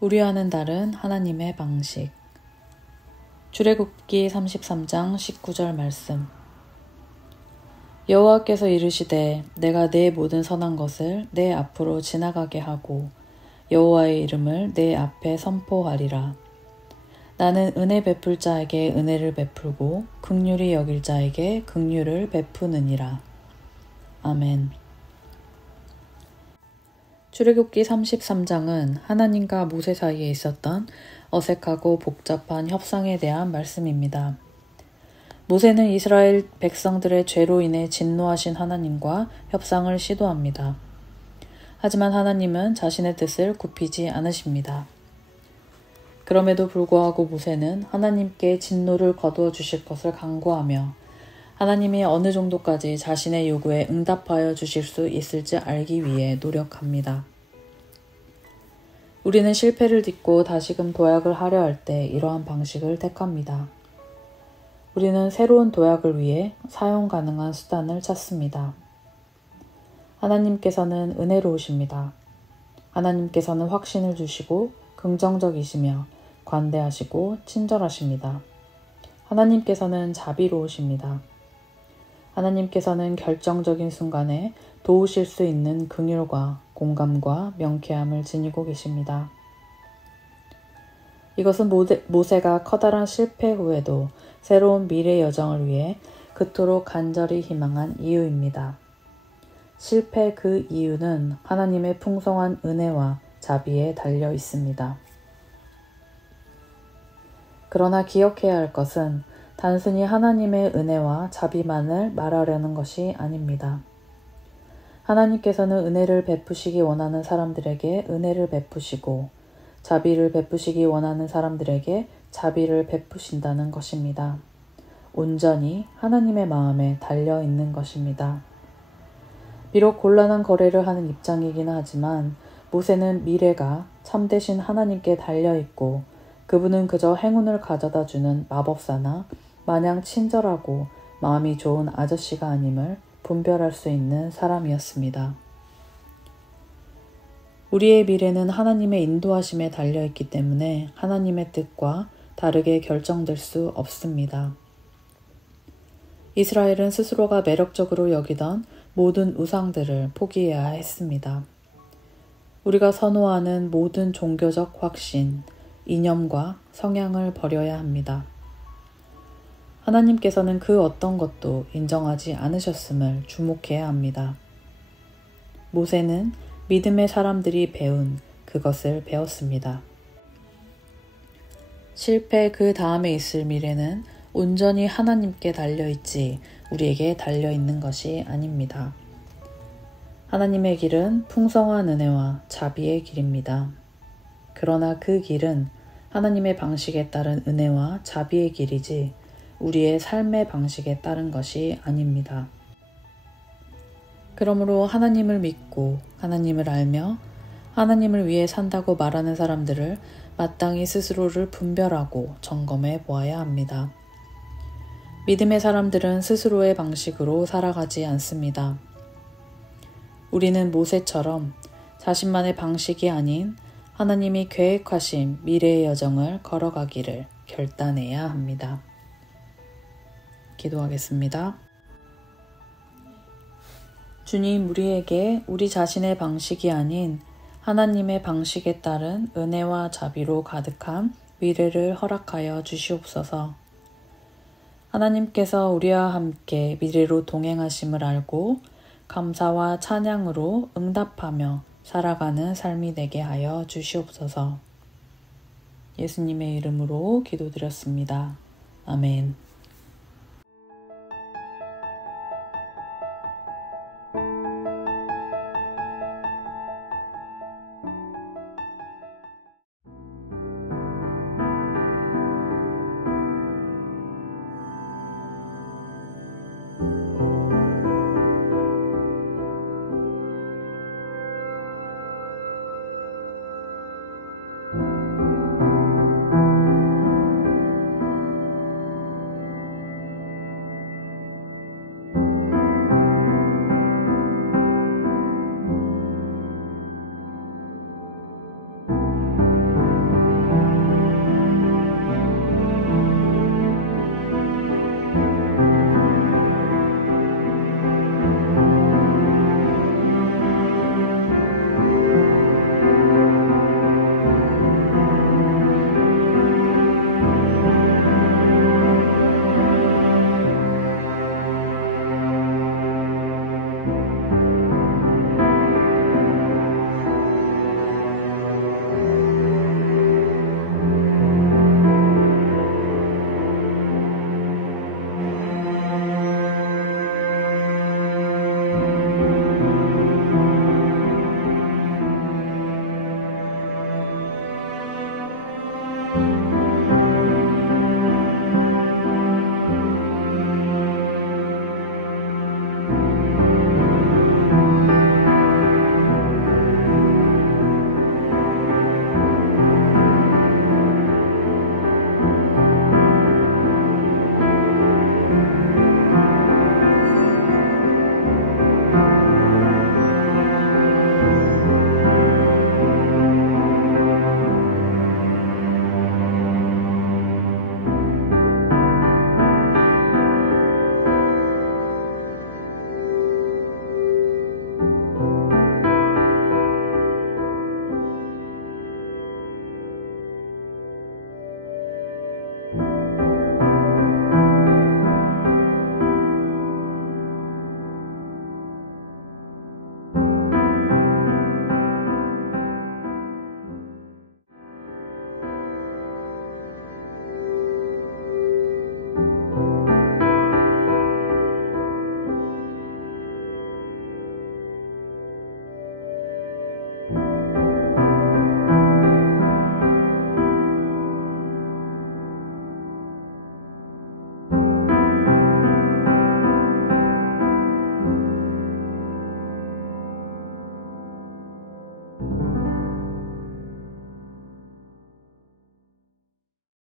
우려하는 다른 하나님의 방식. 출애굽기 33장 19절 말씀. 여호와께서 이르시되 내가 내 모든 선한 것을 내 앞으로 지나가게 하고 여호와의 이름을 내 앞에 선포하리라. 나는 은혜 베풀 자에게 은혜를 베풀고 긍휼히 여길 자에게 긍휼을 베푸느니라. 아멘. 출애굽기 33장은 하나님과 모세 사이에 있었던 어색하고 복잡한 협상에 대한 말씀입니다. 모세는 이스라엘 백성들의 죄로 인해 진노하신 하나님과 협상을 시도합니다. 하지만 하나님은 자신의 뜻을 굽히지 않으십니다. 그럼에도 불구하고 모세는 하나님께 진노를 거두어 주실 것을 간구하며 하나님이 어느 정도까지 자신의 요구에 응답하여 주실 수 있을지 알기 위해 노력합니다. 우리는 실패를 딛고 다시금 도약을 하려 할 때 이러한 방식을 택합니다. 우리는 새로운 도약을 위해 사용 가능한 수단을 찾습니다. 하나님께서는 은혜로우십니다. 하나님께서는 확신을 주시고 긍정적이시며 관대하시고 친절하십니다. 하나님께서는 자비로우십니다. 하나님께서는 결정적인 순간에 도우실 수 있는 긍휼과 공감과 명쾌함을 지니고 계십니다. 이것은 모세가 커다란 실패 후에도 새로운 미래 여정을 위해 그토록 간절히 희망한 이유입니다. 실패 그 이유는 하나님의 풍성한 은혜와 자비에 달려 있습니다. 그러나 기억해야 할 것은 단순히 하나님의 은혜와 자비만을 말하려는 것이 아닙니다. 하나님께서는 은혜를 베푸시기 원하는 사람들에게 은혜를 베푸시고 자비를 베푸시기 원하는 사람들에게 자비를 베푸신다는 것입니다. 온전히 하나님의 마음에 달려 있는 것입니다. 비록 곤란한 거래를 하는 입장이긴 하지만 모세는 미래가 참되신 하나님께 달려 있고 그분은 그저 행운을 가져다 주는 마법사나 마냥 친절하고 마음이 좋은 아저씨가 아님을 분별할 수 있는 사람이었습니다. 우리의 미래는 하나님의 인도하심에 달려있기 때문에 하나님의 뜻과 다르게 결정될 수 없습니다. 이스라엘은 스스로가 매력적으로 여기던 모든 우상들을 포기해야 했습니다. 우리가 선호하는 모든 종교적 확신, 이념과 성향을 버려야 합니다. 하나님께서는 그 어떤 것도 인정하지 않으셨음을 주목해야 합니다. 모세는 믿음의 사람들이 배운 그것을 배웠습니다. 실패 그 다음에 있을 미래는 온전히 하나님께 달려있지 우리에게 달려있는 것이 아닙니다. 하나님의 길은 풍성한 은혜와 자비의 길입니다. 그러나 그 길은 하나님의 방식에 따른 은혜와 자비의 길이지 우리의 삶의 방식에 따른 것이 아닙니다. 그러므로 하나님을 믿고 하나님을 알며 하나님을 위해 산다고 말하는 사람들을 마땅히 스스로를 분별하고 점검해 보아야 합니다. 믿음의 사람들은 스스로의 방식으로 살아가지 않습니다. 우리는 모세처럼 자신만의 방식이 아닌 하나님이 계획하신 미래의 여정을 걸어가기를 결단해야 합니다. 기도하겠습니다. 주님, 우리에게 우리 자신의 방식이 아닌 하나님의 방식에 따른 은혜와 자비로 가득한 미래를 허락하여 주시옵소서. 하나님께서 우리와 함께 미래로 동행하심을 알고 감사와 찬양으로 응답하며 살아가는 삶이 되게 하여 주시옵소서. 예수님의 이름으로 기도드렸습니다. 아멘.